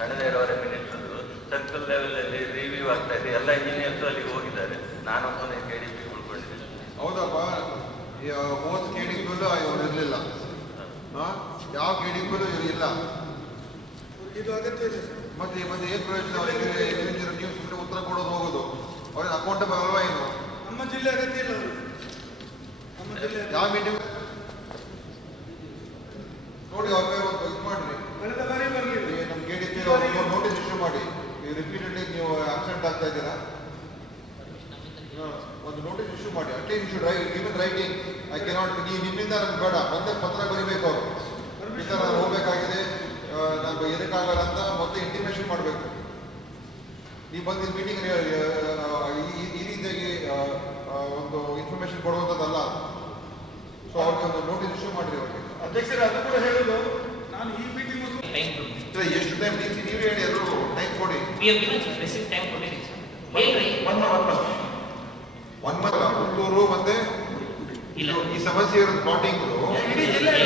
ಕಳೆದ ಎರಡೂವರೆ minutes circle ಲೆವೆಲಲ್ಲಿ ರಿವ್ಯೂ ಆಗ್ತಾ ಇದೆ. ಎಲ್ಲ ಇಂಜಿನಿಯರ್ಸ್ ಅಲ್ಲಿಗೆ ಹೋಗಿದ್ದಾರೆ. ನಾನೊಬ್ಬನೇ ಕೆ ಡಿ ಪಿ ಉಳ್ಕೊಂಡಿದ್ದೀನಿ. ಹೌದಪ್ಪ. ಈ ಮೂವತ್ತು ಕೆ ಡಿ ಪಿಲು ಇವರು ಇರಲಿಲ್ಲ. ಯಾವ ಕೆ ಡಿ ಪಿಲು ಇವ್ರು ಇಲ್ಲ. ಇದು ಅಗತ್ಯ ಇದೆ ಮತ್ತೆ ಮತ್ತೆ ಏನು ಪ್ರಯೋಜನ ಅವರಿಗೆ? ನೀವು ಸುಮ್ಮನೆ ಉತ್ತರ ಕೊಡೋದು ಹೋಗೋದು. ಅವ್ರಿಗೆ ಅಕೌಂಟ್ ಅಲ್ವಾ ಏನು ನಮ್ಮ ಜಿಲ್ಲೆ ಅಗತ್ಯ ಇಲ್ಲ ನಮ್ಮ ಜಿಲ್ಲೆ ಯಾವ ಮೀಟಿಂಗ್ ನೋಡಿ ಅವ್ರಿಗೆ ಒಂದು ಇದು ಮಾಡಿರಿ ಕಳೆದ ಬಾರಿ ಬರಲಿಲ್ಲ ಈ ನಮ್ಮ K D P notice issue ಮಾಡಿ ಈ ರಿಪೀಟೆಡ್ಲಿ ನೀವು ಆಬ್ಸೆಂಟ್ ಆಗ್ತಾ ಇದ್ದೀರಾ ಹಾ, ಒಂದು ನೋಟಿಸ್ ಇಶ್ಯೂ ಮಾಡಿ. At least you should write given writing I cannot ಈ ನಿಮ್ಮಿಂದ ನಮ್ಗೆ ಬೇಡ. ಒಂದೇ ಪತ್ರ ಬರೀಬೇಕು ಅವರು. ಈ ಥರ ನಾನು ಹೋಗ್ಬೇಕಾಗಿದೆ ನಾನು ಇದಕ್ಕಾಗಲ್ಲ ಅಂತ ಮತ್ತೆ ಇಂಟಿಮೇಷನ್ ಮಾಡಬೇಕು. ನೀವು ಬಂದು ಇಲ್ಲಿ ಮೀಟಿಂಗ್ ಈ ರೀತಿಯಾಗಿ ಒಂದು ಇನ್ಫಾರ್ಮೇಶನ್ ಕೊಡುವಂಥದ್ದಲ್ಲ. ಸೊ ಅವ್ರಿಗೆ ಒಂದು ನೋಟಿಸ್ ಇಶ್ಯೂ ಮಾಡಿರಿ ಅವ್ರಿಗೆ. ಅಧ್ಯಕ್ಷರೇ ಅದು ಕೂಡ ಹೇಳೋದು ನಾನು ಈ ಮೀಟಿಂಗ್ ಟೈಮ್ ಎಷ್ಟು ಟೈಮ್ ನೀವು ನೀವೇ ಹೇಳಿ ಎಲ್ಲರೂ ಟೈಮ್ ಕೊಡಿ. We have given specific time ಕೊಡಿ. ಒನ್ ಮಂತ್ ಪುತ್ತೂರು ಮತ್ತೆ ಇಲ್ಲ. ಈ ಸಮಸ್ಯೆ ಇರೋದು ಪ್ಲಾಟಿಂಗ್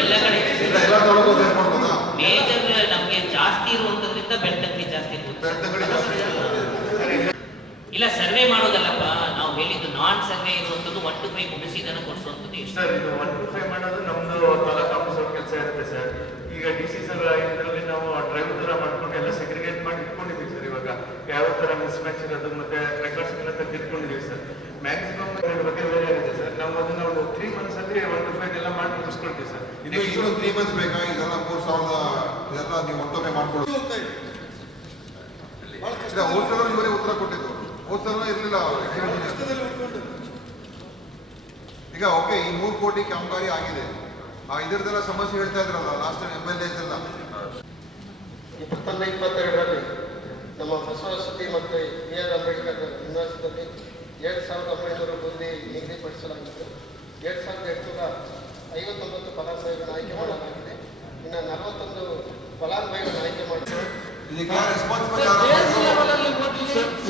ಎಲ್ಲ ಕಡೆ. ಎಲ್ಲ ತಾಲೂಕು ಏನ್ ಮಾಡ್ಬೋದಾ? ಮೇಜರ್ ನಮಗೆ ಜಾಸ್ತಿ ಇರುವಂತದ್ರಿಂದ ಬೆಳ್ತಂಗಡಿ ಜಾಸ್ತಿ ಇಲ್ಲ ಸರ್ವೆ ಮಾಡೋದಲ್ಲಪ್ಪ. ನಾವು ಹೇಳಿದ್ದು ನಾನ್ ಸರ್ವೆ ಇರುವಂತದ್ದು ಒನ್ ಟು ಫೈವ್ ಮುಗಿಸಿದನ್ನು ಕೊಡಿಸುವಂಥದ್ದು ಇಷ್ಟ ಸರ್ ಇದು ಒನ್ ಟು ಫೈವ್ ಮಾಡೋದು ನಮ್ದು ತಾಲೂಕು ಕೆಲಸ ಇರುತ್ತೆ ಸರ್. ಈಗ ಡಿ ಸಿ ಸರ್ ಇದರಲ್ಲಿ ನಾವು ಡ್ರೈವ್ ಥರ ಮಾಡ್ಕೊಂಡು ಎಲ್ಲ ಸೆಗ್ರಿಗೇಟ್ ಮಾಡಿ ಇಟ್ಕೊಂಡಿದ್ದೀವಿ ಸರ್ ಇವಾಗ. ಯಾವ ತರ ಮಿಸ್ ಮ್ಯಾಚ್ ಇರೋದು ಮತ್ತೆ ರೆಕಾರ್ಡ್ಸ್ ಎಲ್ಲ ತೆಗೆದಿಟ್ಕೊಂಡಿದ್ದೀವಿ ಸರ್ ಮ್ಯಾಕ್ಸಿಮಮ್ ಎರಡು ಬಗ್ಗೆ ಬೇರೆ ಇದೆ ಸರ್ ನಾವು ಅದನ್ನ ಒಂದು ತ್ರೀ ಮಂತ್ಸ್ ಅಲ್ಲಿ ಒನ್ ಟು ಫೈವ್ ಎಲ್ಲ ಸರ್. ಇದು ಇನ್ನೂ ತ್ರೀ ಮಂತ್ಸ್ ಬೇಕಾ? ಇದೆಲ್ಲ ಮೂರು ಸಾವಿರದ ಇದೆಲ್ಲ ನೀವು ಮತ್ತೊಮ್ಮೆ ಮಾಡ್ಕೊಡಿ ಇಲ್ಲ ಇವರೇ ಉತ್ತರ ಕೊಟ್ಟಿದ್ದು. ಹೋದ್ ಸಲ ಇರಲಿಲ್ಲ ಈಗ ಓಕೆ ಈ ಮೂರು ಕೋಟಿ ಕಾಮಗಾರಿ ಆಗಿದೆ. ಆ ಇದರದೆಲ್ಲ ಸಮಸ್ಯೆ ಹೇಳ್ತಾ ಇದ್ರಲ್ಲ last time M L S ಎಲ್ಲ. ಇಪ್ಪತ್ತೊಂದು ಇಪ್ಪತ್ತೆರಡರಲ್ಲಿ ನಮ್ಮ ಬಸವಸತಿ ಮತ್ತು ಬಿ ಆರ್ ಅಂಬೇಡ್ಕರ್ ನಿವಾಸದಲ್ಲಿ ಎರಡು ಸಾವಿರದ ಒಂಬೈನೂರು ಮಂದಿ ನಿಗದಿಪಡಿಸಲಾಗಿತ್ತು. ಎರಡು ಸಾವಿರದ ಎಂಟುನೂರ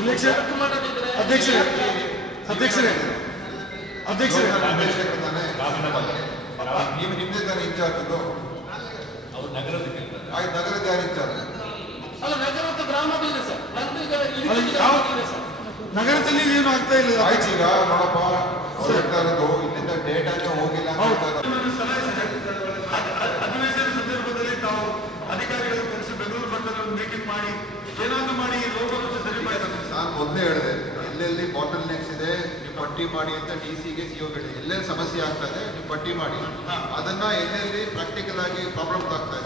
ಅಧ್ಯಕ್ಷರೇ ಅಧ್ಯಕ್ಷರೇ ಅಧ್ಯಕ್ಷರೇ. ಅಧ್ಯಕ್ಷರು ತಾನೇ. ನೀವು ನಿಮ್ದೇ ತಾನೇ ಇನ್ಚಾರ್ಜ್ ನಗರದ ಆಯ್ತು ನಗರದ ಯಾರು ಇನ್ಚಾರ್ಜ್? ಅಲ್ಲಿ ಯಾವ ನಗರದಲ್ಲಿ ಏನು ಆಗ್ತಾ ಇಲ್ಲ? ಆಯ್ತು ಈಗ ನೋಡಪ್ಪ ಇಲ್ಲಿಂದ ಡೇಟಾನೇ ಹೋಗಿಲ್ಲ ಅಂತ ಏನಾದ್ರು ಮಾಡಿ ಈ ಲೋಗೋವನ್ನು ಸರಿ ಮಾಡ್ತಾರೆ. ನಾನು ಮೊದಲೇ ಹೇಳಿದೆ ಎಲ್ಲೆಲ್ಲಿ ಬಾಟಲ್ ನೆಕ್ಸ್ ಇದೆ ನೀವು ಪಟ್ಟಿ ಮಾಡಿ ಅಂತ ಡಿ ಸಿಗೆ ಸಿ ಹೇಳಿದೆ ಎಲ್ಲೆಲ್ಲಿ ಸಮಸ್ಯೆ ಆಗ್ತದೆ ನೀವು ಪಟ್ಟಿ ಮಾಡಿ. ಅದನ್ನ ಎಲ್ಲೆಲ್ಲಿ ಪ್ರಾಕ್ಟಿಕಲ್ ಆಗಿ ಪ್ರಾಬ್ಲಮ್ ಆಗ್ತಾ ಇದೆ?